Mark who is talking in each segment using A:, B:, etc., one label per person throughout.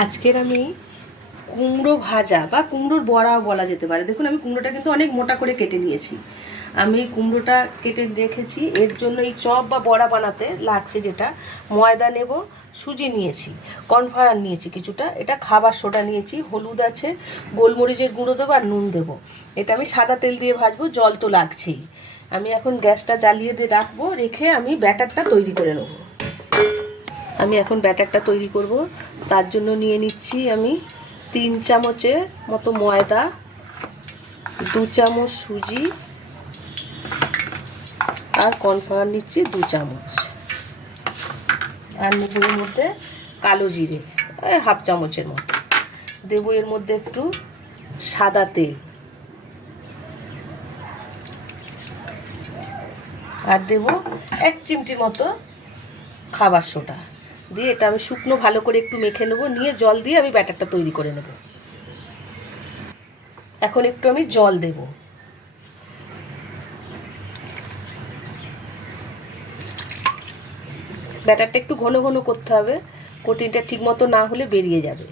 A: আজকের আমি কুমড়ো ভাজা বা কুমড়োর বড়াও বলা যেতে পারে। দেখুন, আমি কুমড়োটা কিন্তু অনেক মোটা করে কেটে নিয়েছি। আমি কুমড়োটা কেটে রেখেছি। এর জন্য এই চপ বা বড়া বানাতে লাগছে যেটা, ময়দা নেব, সুজি নিয়েছি, কর্নফ্লাওয়ার নিয়েছি কিছুটা, এটা খাবার সোডা নিয়েছি, হলুদ আছে, গোলমরিচের গুঁড়ো দেবো আর নুন দেবো। এটা আমি সাদা তেল দিয়ে ভাজবো, জল তো লাগছেই। আমি এখন গ্যাসটা জ্বালিয়ে দিয়ে রাখব, রেখে আমি ব্যাটারটা তৈরি করে নেব। আমি এখন ব্যাটারটা তৈরি করব। তার জন্য নিয়ে নিচ্ছি আমি তিন চামচের মতো ময়দা, দু চামচ সুজি, আর কর্নফ্লাওয়ার নিচ্ছি দু চামচ। আর নেব এর মধ্যে কালো জিরে হাফ চামচের মতো। দেবো এর মধ্যে একটু সাদা তেল। আর দেবো এক চিমটির মতো খাবার সোডা। দিয়ে এটা আমি শুকনো ভালো করে একটু মেখে নেব, নিয়ে জল দিয়ে আমি ব্যাটারটা তৈরি করে নেব। এখন একটু আমি জল দেব। ব্যাটারটা একটু ঘন ঘন করতে হবে কোটিনটা ঠিক মতো না হলে বেরিয়ে যাবে।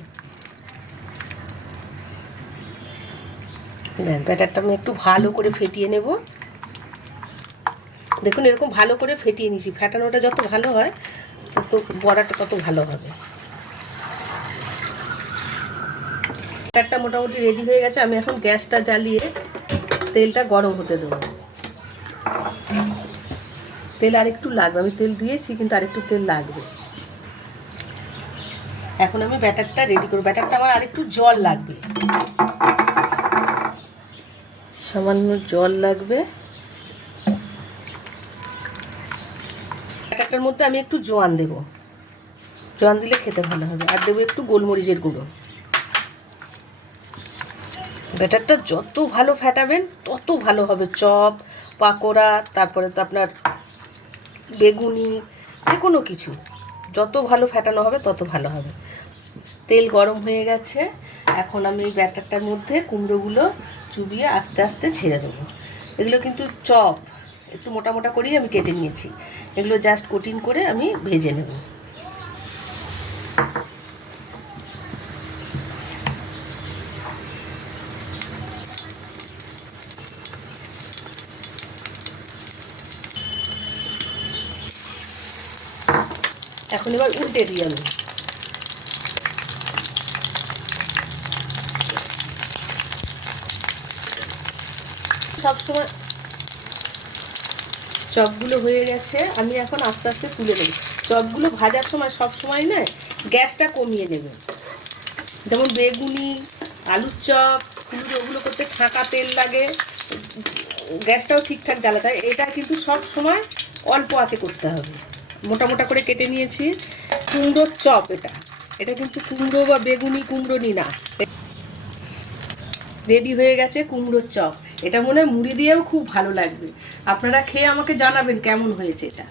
A: ব্যাটারটা আমি একটু ভালো করে ফেটিয়ে নেব। দেখুন, এরকম ভালো করে ফেটিয়ে নিয়েছি। ফেটানোটা যত ভালো হয় তত বড়াটা তত ভালো হবে। ব্যাটারটা মোটামুটি রেডি হয়ে গেছে, আমি এখন গ্যাসটা জ্বালিয়ে তেলটা গরম হতে দেবো। তেল আর একটু লাগবে, আমি তেল দিয়েছি, কিন্তু আর একটু তেল লাগবে। এখন আমি ব্যাটারটা রেডি করব। ব্যাটারটা আমার আর একটু জল লাগবে। সামান্য জল লাগবে। ব্যাটারটার মধ্যে আমি একটু জোয়ান দেব। জোয়ান দিলে খেতে ভালো হবে। আর দেবো একটু গোলমরিচের গুঁড়ো। ব্যাটারটা যত ভালো ফ্যাটাবেন তত ভালো হবে। চপ, পাকোড়া, তারপরে তো আপনার বেগুনি যে কোনো কিছু। যত ভালো ফ্যাটানো হবে, তত ভালো হবে। তেল গরম হয়ে গেছে। এখন আমি এই ব্যাটারটার মধ্যে কুমড়োগুলো চুবিয়ে আস্তে আস্তে ছেড়ে দেবো। এগুলো কিন্তু চপ। একটু মোটা মোটা করেই আমি কেটে নিয়েছি। এগুলো জাস্ট কোটিং করে আমি ভেজে নেব। এখন এবার উল্টে দিই আমি। সবসময় চপগুলো হয়ে গেছে, আমি এখন আস্তে আস্তে তুলে নেব। চপগুলো ভাজার সময় সব সময় না গ্যাসটা কমিয়ে নেবেন যেমন বেগুনি, আলুর চপ, কুমড়ো, ওগুলো করতে ছাঁকা তেল লাগে, গ্যাসটাও ঠিকঠাক জ্বালাতে হয়। এটা কিন্তু সব সময় অল্প আছে করতে হবে। মোটা মোটা করে কেটে নিয়েছি। কুমড়োর চপ এটা। এটা কিন্তু কুমড়ো বা বেগুনি, কুমড়ো নি না। রেডি হয়ে গেছে কুমড়োর চপ। এটা মনে হয় মুড়ি দিয়েও খুব ভালো লাগবে। আপনারা খেয়ে আমাকে জানাবেন কেমন হয়েছে এটা।